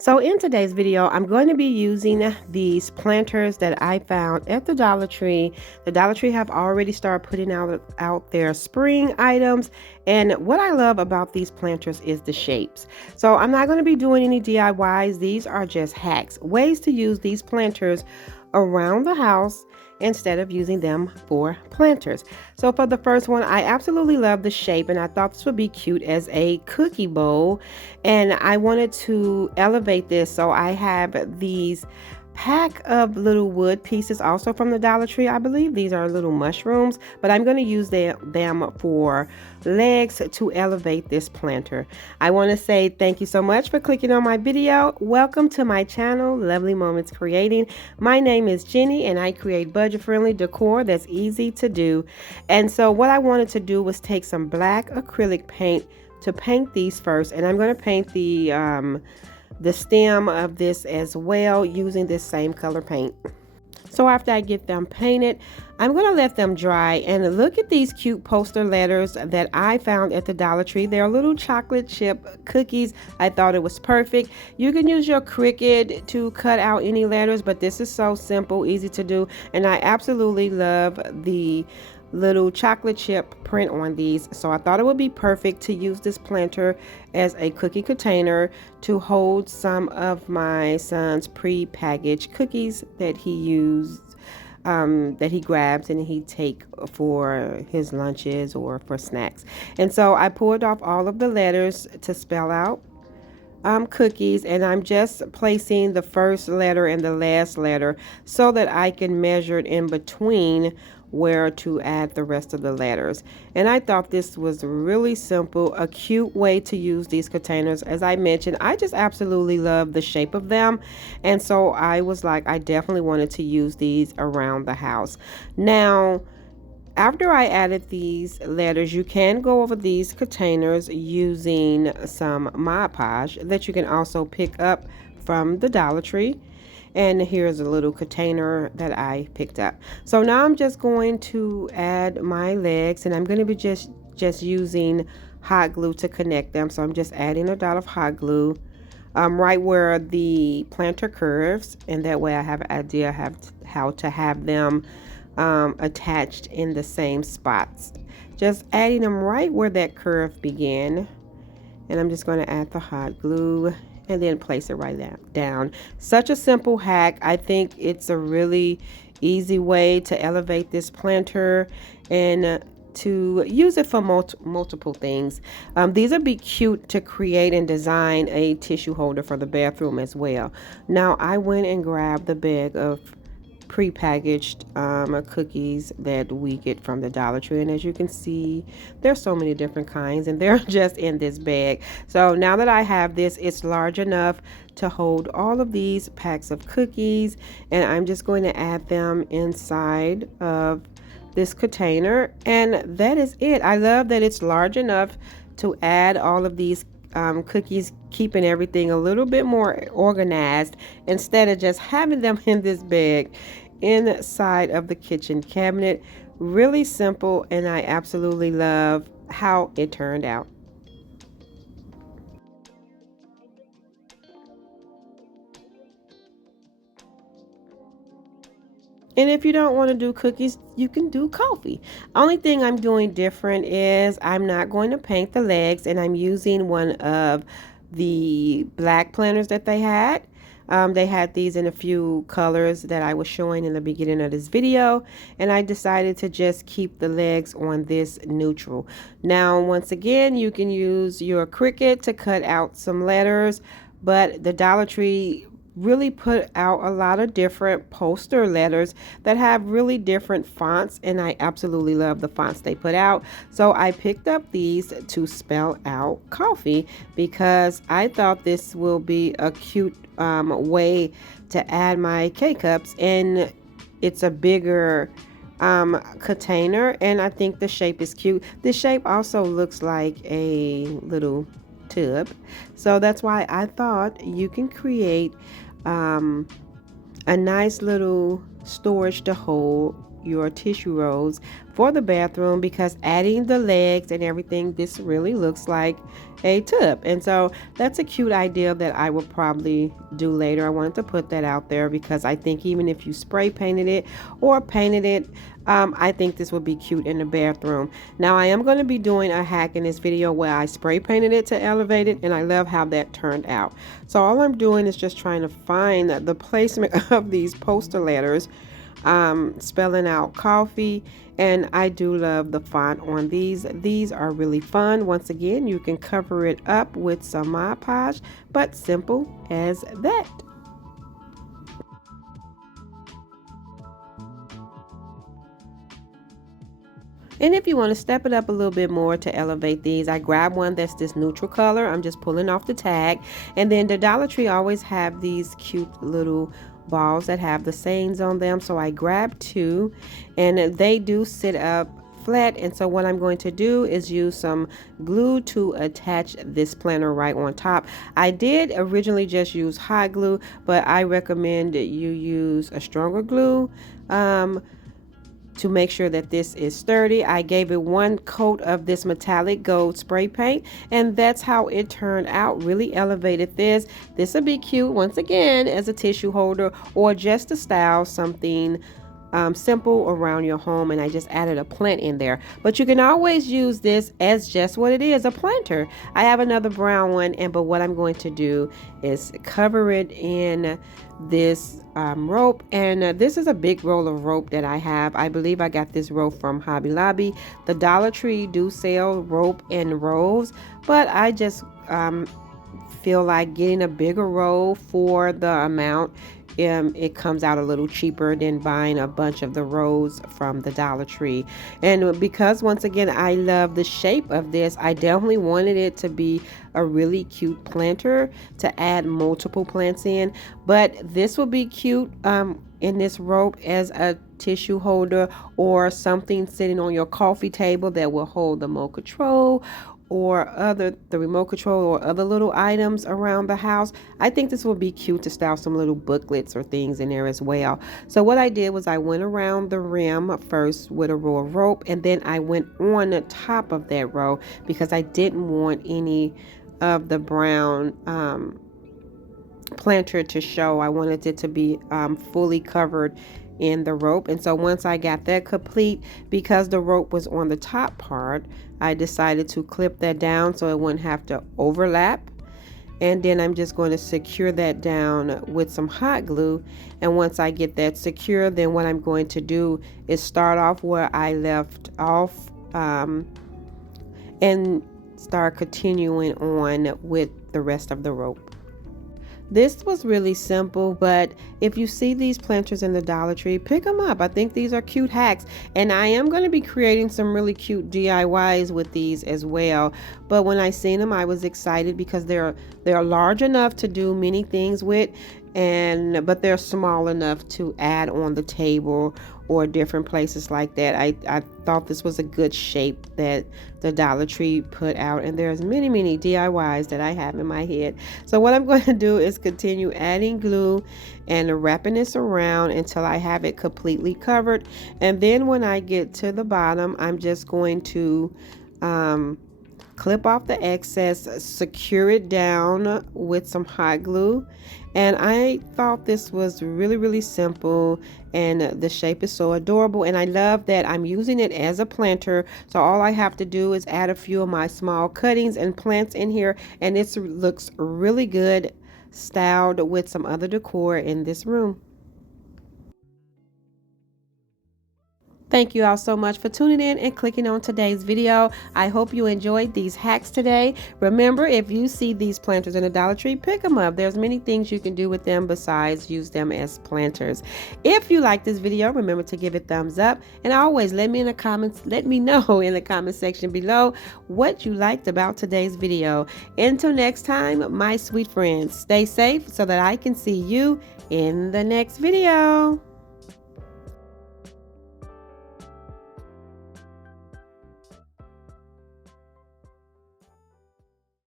So in today's video, I'm going to be using these planters that I found at the Dollar Tree. The Dollar Tree have already started putting out their spring items. And what I love about these planters is the shapes. So I'm not going to be doing any DIYs. These are just hacks, ways to use these planters around the house instead of using them for planters. So for the first one, I absolutely love the shape and I thought this would be cute as a cookie bowl, and I wanted to elevate this. So I have these pack of little wood pieces also from the Dollar Tree. I believe these are little mushrooms, but I'm going to use them for legs to elevate this planter. I want to say thank you so much for clicking on my video. Welcome to my channel, Lovely Moments Creating. My name is Jenny and I create budget-friendly decor that's easy to do. And so what I wanted to do was take some black acrylic paint to paint these first, and I'm going to paint the stem of this as well using this same color paint. So after I get them painted, I'm going to let them dry. And look at these cute poster letters that I found at the Dollar Tree. They're little chocolate chip cookies. I thought it was perfect. You can use your Cricut to cut out any letters, but this is so simple, easy to do. And I absolutely love the little chocolate chip print on these, so I thought it would be perfect to use this planter as a cookie container to hold some of my son's pre-packaged cookies that he used, that he grabs and he take for his lunches or for snacks. And so I pulled off all of the letters to spell out cookies, and I'm just placing the first letter and the last letter so that I can measure it in between where to add the rest of the letters. And I thought this was really simple, a cute way to use these containers. As I mentioned, I just absolutely love the shape of them, and so I was like, I definitely wanted to use these around the house. Now after I added these letters, you can go over these containers using some Mod Podge that you can also pick up from the Dollar Tree. And here's a little container that I picked up. So now I'm just going to add my legs, and I'm going to be just using hot glue to connect them. So I'm just adding a dot of hot glue right where the planter curves, and that way I have an idea how to have them attached in the same spots. Just adding them right where that curve began, and I'm just going to add the hot glue and then place it right down. Such a simple hack. I think it's a really easy way to elevate this planter and to use it for multiple things. These would be cute to create and design a tissue holder for the bathroom as well. Now I went and grabbed the bag of pre-packaged cookies that we get from the Dollar Tree, and as you can see, there's so many different kinds and they're just in this bag. So now that I have this, it's large enough to hold all of these packs of cookies, and I'm just going to add them inside of this container, and that is it. I love that it's large enough to add all of these cookies, keeping everything a little bit more organized instead of just having them in this bag inside of the kitchen cabinet. Really simple, and I absolutely love how it turned out. And if you don't want to do cookies, you can do coffee. Only thing I'm doing different is I'm not going to paint the legs, and I'm using one of the black planters that they had. They had these in a few colors that I was showing in the beginning of this video, and I decided to just keep the legs on this neutral. Now, once again, you can use your Cricut to cut out some letters, but the Dollar Tree really put out a lot of different poster letters that have really different fonts, and I absolutely love the fonts they put out. So I picked up these to spell out coffee because I thought this will be a cute way to add my K-cups, and it's a bigger container, and I think the shape is cute. The shape also looks like a little tub, so that's why I thought you can create a nice little storage to hold your tissue rolls for the bathroom, because adding the legs and everything, this really looks like a tub. And so that's a cute idea that I will probably do later. I wanted to put that out there because I think even if you spray painted it or painted it, I think this would be cute in the bathroom. Now I am going to be doing a hack in this video where I spray painted it to elevate it, and I love how that turned out. So all I'm doing is just trying to find the placement of these poster letters, spelling out coffee, and I do love the font on these. These are really fun. Once again, you can cover it up with some Mod Podge, but simple as that. And if you want to step it up a little bit more to elevate these, I grab one that's this neutral color. I'm just pulling off the tag. And then the Dollar Tree always have these cute little balls that have the sayings on them. So I grab two, and they do sit up flat. And so what I'm going to do is use some glue to attach this planter right on top. I did originally just use hot glue, but I recommend that you use a stronger glue to make sure that this is sturdy. I gave it one coat of this metallic gold spray paint, and that's how it turned out. Really elevated this. This would be cute once again as a tissue holder, or just to style something simple around your home. And I just added a plant in there, but you can always use this as just what it is, a planter. I have another brown one, but what I'm going to do is cover it in this rope. And this is a big roll of rope that I have. I believe I got this rope from Hobby Lobby. The Dollar Tree do sell rope in rolls, but I just feel like getting a bigger roll for the amount. It comes out a little cheaper than buying a bunch of the rolls from the Dollar Tree. And because once again I love the shape of this, I definitely wanted it to be a really cute planter to add multiple plants in. But this will be cute in this rope as a tissue holder, or something sitting on your coffee table that will hold the remote control, or the remote control, or other little items around the house. I think this will be cute to style some little booklets or things in there as well. So what I did was I went around the rim first with a row of rope, and then I went on the top of that row because I didn't want any of the brown planter to show. I wanted it to be fully covered in the rope. And so once I got that complete, because the rope was on the top part, I decided to clip that down so it wouldn't have to overlap. And then I'm just going to secure that down with some hot glue. And once I get that secure, then what I'm going to do is start off where I left off, and start continuing on with the rest of the rope. This was really simple, but if you see these planters in the Dollar Tree, pick them up. I think these are cute hacks, and I am going to be creating some really cute DIYs with these as well. But when I seen them, I was excited because they're large enough to do many things with, but they're small enough to add on the table or different places like that. I thought this was a good shape that the Dollar Tree put out, and there's many DIYs that I have in my head. So what I'm going to do is continue adding glue and wrapping this around until I have it completely covered. And then when I get to the bottom, I'm just going to clip off the excess, secure it down with some hot glue. And I thought this was really simple, and the shape is so adorable, and I love that I'm using it as a planter. So all I have to do is add a few of my small cuttings and plants in here, and it looks really good styled with some other decor in this room. Thank you all so much for tuning in and clicking on today's video. I hope you enjoyed these hacks today. Remember, if you see these planters in the Dollar Tree, pick them up. There's many things you can do with them besides use them as planters. If you like this video, remember to give it a thumbs up, and always let me know in the comment section below what you liked about today's video. Until next time, my sweet friends, stay safe so that I can see you in the next video.